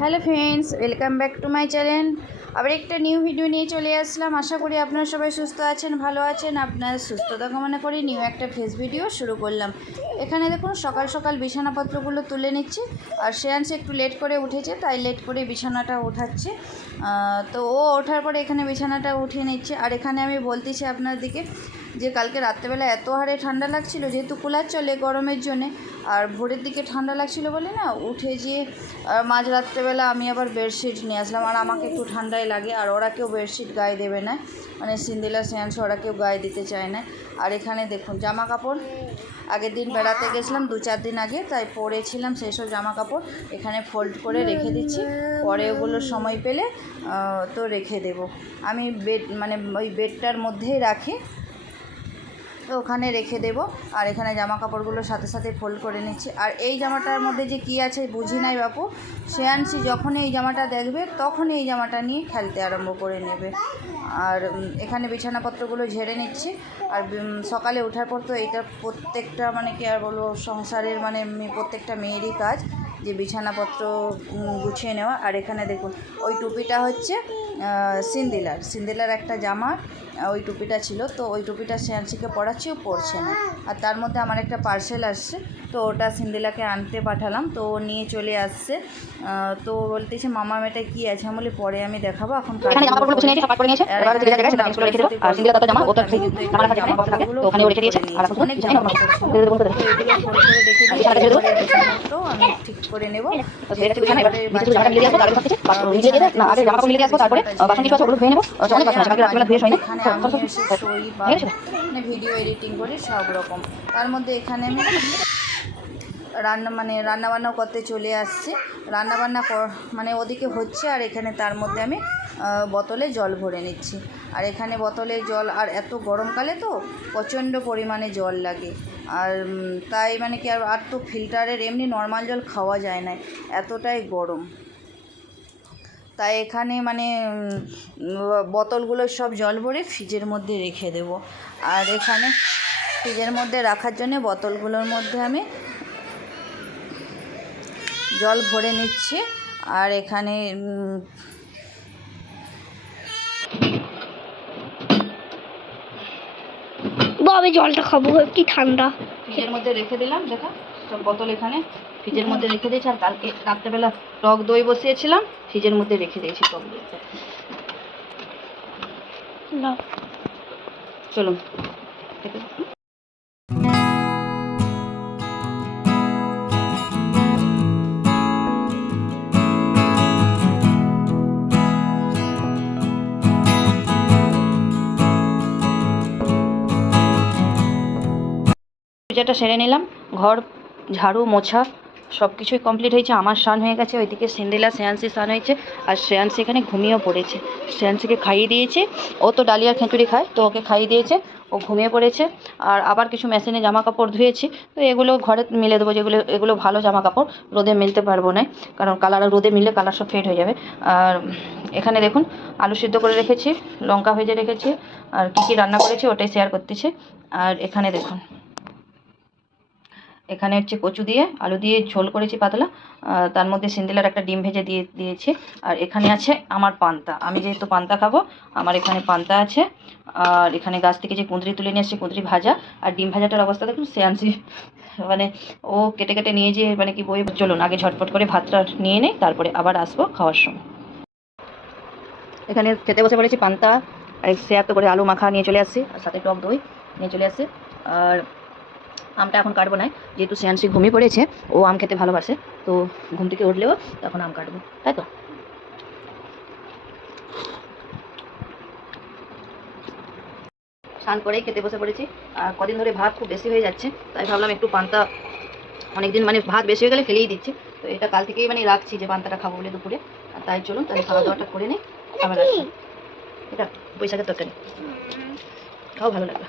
Hello friends, welcome back to my channel. আবার একটা new video নিয়ে চলে আসলাম। আশা করি আপনারা সবাই সুস্থ আছেন, ভালো আছেন। আপনার সুস্থতা কামনা করি নিউ একটা ফেস ভিডিও শুরু করলাম। এখানে দেখুন সকাল সকাল বিছানাপত্রগুলো তুলে নিচ্ছি। আর শ্রেয়াংশ একটু লেট করে উঠেছে, তাই লেট করে বিছানাটা ওঠাচ্ছে। তো ও ওঠার পরে এখানে বিছানাটা উঠিয়ে নিচ্ছে। আর এখানে আমি বলতেছি আপনাদেরকে যে কালকে রাত্রেবেলা এত হারে ঠান্ডা লাগছিল, যেহেতু কুলার চলে গরমের জন্যে। আর ভোরের দিকে ঠান্ডা লাগছিল বলে না উঠে যেয়ে মাঝ রাত্রেবেলা আমি আবার বেডশিট নিয়ে আসলাম। আর আমাকে একটু ঠান্ডাই লাগে, আর ওরা কেউ বেডশিট গায়ে দেবে না, মানে সিন্দিলা শ্রেয়াংশ ওরা কেউ গায়ে দিতে চায় না। আর এখানে দেখুন জামা কাপড় আগের দিন বেড়াতে গেছিলাম 2-4 দিন আগে, তাই পরেছিলাম সেই সব জামা কাপড় এখানে ফোল্ড করে রেখে দিচ্ছি। পরে ওগুলো সময় পেলে তো রেখে দেব। আমি বেড মানে ওই বেডটার মধ্যেই রাখি, তো ওখানে রেখে দেবো। আর এখানে জামা কাপড়গুলো সাথে সাথে ফোল্ড করে নিচ্ছি। আর এই জামাটার মধ্যে যে কী আছে বুঝি নাই বাপু। শ্রেয়াংশী যখনই এই জামাটা দেখবে তখনই এই জামাটা নিয়ে খেলতে আরম্ভ করে নেবে। আর এখানে বিছানাপত্রগুলো ঝেড়ে নিচ্ছি। আর সকালে ওঠার পর তো এইটা প্রত্যেকটা মানে কি আর বলবো, সংসারের মানে প্রত্যেকটা মেয়েরই কাজ যে বিছানাপত্র গুছিয়ে নেওয়া। আর এখানে দেখুন ওই টুপিটা হচ্ছে সিন্দিলার একটা জামা, ওই টুপিটা ছিল, তো ওই টুপিটা শ্রেয়াংশীকে পরাচ্ছি, ও পরছে না। আর তার মধ্যে আমার একটা পার্সেল আসছে, তো ওটা সিন্দিলাকে আনতে পাঠালাম, তো ও নিয়ে চলে আসছে। তো বলতেছে মামা এটা কী আছে, আমি বলি পরে আমি দেখাবো, এখন তো আমি ঠিক করে নেবো। ভিডিও এডিটিং করি সব রকম। তার মধ্যে এখানে আমি রান্নাবান্নাও করতে চলে আসছি। রান্নাবান্না মানে ওদিকে হচ্ছে, আর এখানে তার মধ্যে আমি বোতলে জল ভরে নিচ্ছি। আর এখানে বোতলে জল, আর এত গরমকালে তো প্রচণ্ড পরিমাণে জল লাগে। আর তাই মানে কি আর তো ফিল্টারের এমনি নর্মাল জল খাওয়া যায় না, এতটাই গরম। তাই এখানে মানে বোতলগুলো সব জল ভরে ফ্রিজের মধ্যে রেখে দেব। আর এখানে ফ্রিজের মধ্যে রাখার জন্য বোতলগুলোর মধ্যে আমি জল ভরে নিচ্ছি। আর এখানে আমি জলটা খাবো, কি ঠান্ডা। ফ্রিজের মধ্যে রেখে দিলাম, দেখো সব বোতল এখানে ফ্রিজের মধ্যে রেখে দিয়েছি। আর কালকে রাত্রেবেলা টক দই বসিয়েছিলাম, ফ্রিজের মধ্যে রেখে দিয়েছি টক দইটা। চলুন পূজাটা সেরে নিলাম। ঘর ঝাড়ু মোছা সব কিছুই কমপ্লিট হয়েছে। আমার স্নান হয়ে গেছে, ওইদিকে সিন্দিলা শ্রেয়াংশী স্নান হয়েছে। আর শ্রেয়াংশী এখানে ঘুমিয়েও পড়েছে। শ্রেয়াংশীকে খাইয়ে দিয়েছে, ও তো ডালিয়ার খিচুড়ি খায়, তো ওকে খাইয়ে দিয়েছে, ও ঘুমিয়ে পড়েছে। আর আবার কিছু মেশিনে জামা কাপড় ধুয়েছি, তো এগুলো ঘরে মিলে দেবো। এগুলো ভালো জামা কাপড়, রোদে মিলতে পারবো না, কারণ রোদে মিললে কালার সব ফেড হয়ে যাবে। আর এখানে দেখুন আলু সিদ্ধ করে রেখেছি, লঙ্কা ভেজে রেখেছি, আর কী কী রান্না করেছি ওটাই শেয়ার করতেছি। আর এখানে দেখুন এখানে হচ্ছে কচু দিয়ে আলু দিয়ে ঝোল করেছি পাতলা, তার মধ্যে সিন্দিলার একটা ডিম ভেজে দিয়েছি। আর এখানে আছে আমার পান্তা, আমি যেহেতু পান্তা খাবো, আমার এখানে পান্তা আছে। আর এখানে গাছ থেকে যে কুঁদরি তুলে নিয়ে আসছে, কুঁদরি ভাজা। আর ডিম ভাজাটার অবস্থা দেখুন, শ্রেয়াংশী মানে ও কেটে কেটে নিয়ে যেয়ে মানে কি বই। চলুন আগে ঝটপট করে ভাতটা নিয়ে নেই, তারপরে আবার আসবো খাওয়ার সময়। এখানে খেতে বসে পড়েছি, পান্তা আর শেয়ার তো করে আলু মাখা নিয়ে চলে আসছি, আর সাথে টক দই নিয়ে চলে আসছি। আর আমটা এখন কাটবো না, যেহেতু শ্রেয়াংশী ঘুমিয়ে পড়েছে, ও আম খেতে ভালোবাসে, তো ঘুম থেকে উঠলেও তখন আম কাটবো, তাই তো। স্নান করেই খেতে বসে পড়েছি। আর কদিন ধরে ভাত খুব বেশি হয়ে যাচ্ছে, তাই ভাবলাম একটু পান্তা, অনেকদিন মানে ভাত বেশি হয়ে গেলে ফেলেই দিচ্ছি, তো এটা কাল থেকেই মানে রাখছি যে পান্তাটা খাবো বলে দুপুরে। আর তাই চলুন তাহলে খাওয়া দাওয়াটা করে নিই, আবার আসছি। এটা বৈশাখের তরকারি, খাও ভালো লাগবে,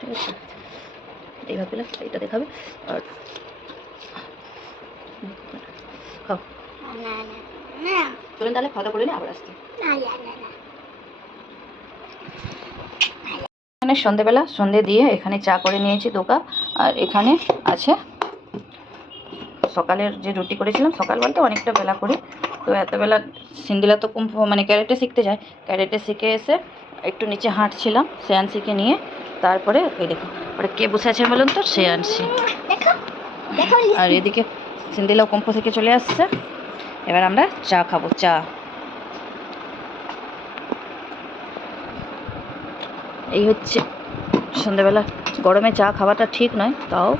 ঠিক আছে। এইভাবে পেলে এটা দেখাবে, আর খাও। চলুন তাহলে খাওয়া দাওয়া করে নিই, আবার আসছি। এখানে সন্ধেবেলা সন্ধে দিয়ে এখানে চা করে নিয়েছি 2 কাপ। আর এখানে আছে সকালের যে রুটি করেছিলাম, সকাল বলতে অনেকটা বেলা করি, তো এত বেলা সিন্দিলা তো কুম্ভ মানে ক্যারেটে শিখতে যায়, ক্যারেটে শিখে এসে একটু নিচে হাঁটছিলাম শ্রেয়াংশীকে নিয়ে। তারপরে ওই দেখো ওটা কে বসে আছে বলুন তো, শ্রেয়াংশী। দেখো দেখো আর এদিকে সিন্দিলাও কুম্ভ থেকে চলে আসছে। এবার আমরা চা খাবো, চা। এই হচ্ছে সন্ধ্যাবেলা, গরমে চা খাওয়াটা ঠিক নয়, তাও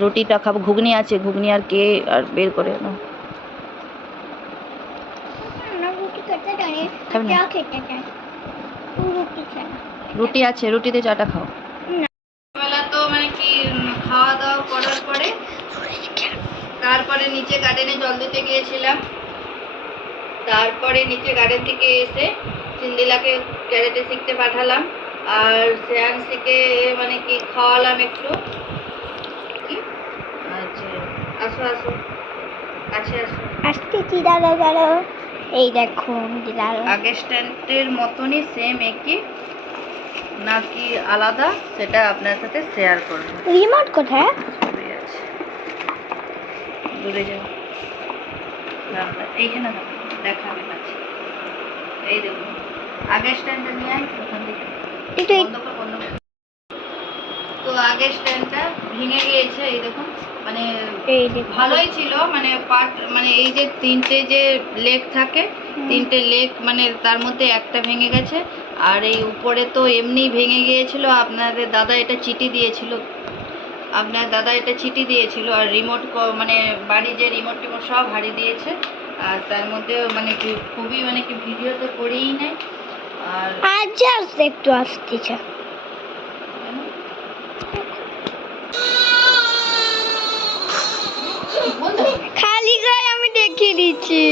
রুটিটা খাবো। ঘুগনি আছে, ঘুগনি আর কে আর বের করে না। আমরা রুটি খেতে চাই, খাবে না? চা খেতে চাই, রুটি চাই। রুটি আছে, রুটিতে চাটা খাও। না। বেলা তো মানে কি খাওয়া দাওয়া করার পরে তারপরে নিচে গার্ডেনে জল দিতে গিয়েছিলাম। তারপরে নিচে গার্ডেন থেকে এসে সিন্দিলাকে ক্যারেটে শিখতে পাঠালাম, আর শ্রেয়াংশীকে মানে কি খাওয়ালাম একটু। আচ্ছা, আসো আসো, কাছে আসো। আসতেছি, দাঁড়ো দাঁড়ো। এই দেখো দাঁড়ো। আগের স্ট্যান্ডের মতনই সেম একই নাকি আলাদা, সেটা আপনার সাথে শেয়ার করবো। রিমোট কোথায়? দূরে আছে, দূরে যাও। এইখানে দেখাবে পাচ্ছি। এই দেখুন আগের স্ট্যান্ডটা নিয়ে আয় ওখান থেকে। একটু বন্ধ কর, বন্ধ কর। তো আগের স্ট্যান্ডটা ভেঙে গিয়েছে, এই দেখুন। মানে এই দেখো। ভালোই ছিল, মানে পার্ট মানে এই যে তিনটে যে লেগ থাকে, তিনটে লেগ মানে তার মধ্যে একটা ভেঙে গেছে। আর এই উপরে তো এমনি ভেঙে গিয়েছিল, আপনাদের দাদা এটা চিটি দিয়েছিল, আর রিমোট মানে বাড়ি যে রিমোট টিমোট সব হারিয়ে দিয়েছে। আর তার মধ্যে মানে কি খুবই মানে কি ভিডিও তো করেই নেয়। আর আজ একটু আসতেছে। খালি গায়ে আমি দেখিয়ে দিচ্ছি।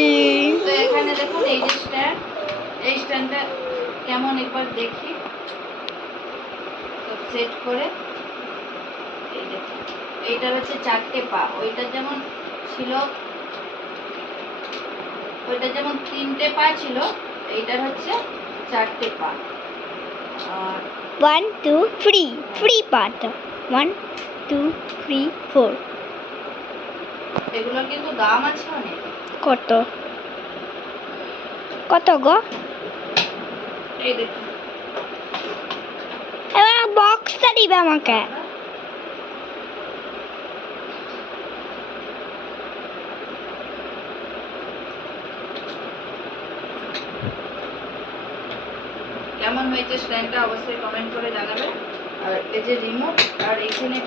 তো এখানে দেখুন এই যে স্ট্যান্ড, এই স্ট্যান্ডটা কেমন একবার দেখি। তো সেট করে এই দেখুন, এইটা হচ্ছে 4টে পা, ওইটা যেমন ছিল, ওইটা যেমন 3টে পা ছিল, এইটার হচ্ছে 4টে পা। আর 1 2 3 ফ্রি পার্ট 1 2 3 4। এগুলোর কিন্তু দাম আছে অনেক। কত কত গো? এই দেখুন, এবার বক্সটা দিবে আমাকে। কেমন হয়েছে স্ট্যান্ডটা অবশ্যই কমেন্ট করে জানাবে। আর এই যে রিমোট, আর এখানে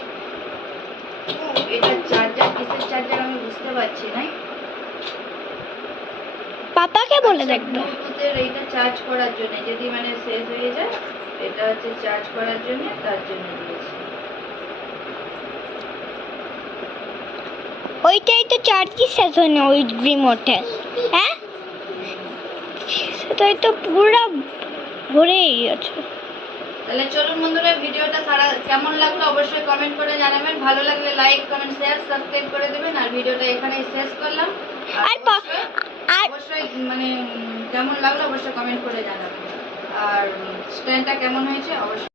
এটা চার্জার, কিসের চার্জার আমি বুঝতে পারছি না। পাপাকে বলে দেখবে। ব্লুটুথের এইটা চার্জ করার জন্য, যদি মানে শেষ হয়ে যায়, এটা হচ্ছে চার্জ করার জন্য, তার জন্য দিয়েছি। ওইটাই তো চার্জই শেষ হয় না ওই রিমোটে। হ্যাঁ, সেটাই তো পুরো ভরেই আছে। তাহলে চলুন বন্ধুরা, ভিডিওটা সারা কেমন লাগলো অবশ্যই কমেন্ট করে জানাবেন। ভালো লাগলে লাইক কমেন্ট শেয়ার সাবস্ক্রাইব করে দেবেন। আর ভিডিওটা এখানেই শেষ করলাম। আর অবশ্যই মানে কেমন লাগলো অবশ্যই কমেন্ট করে জানাবেন। আর স্ট্যান্ডটা কেমন হয়েছে অবশ্যই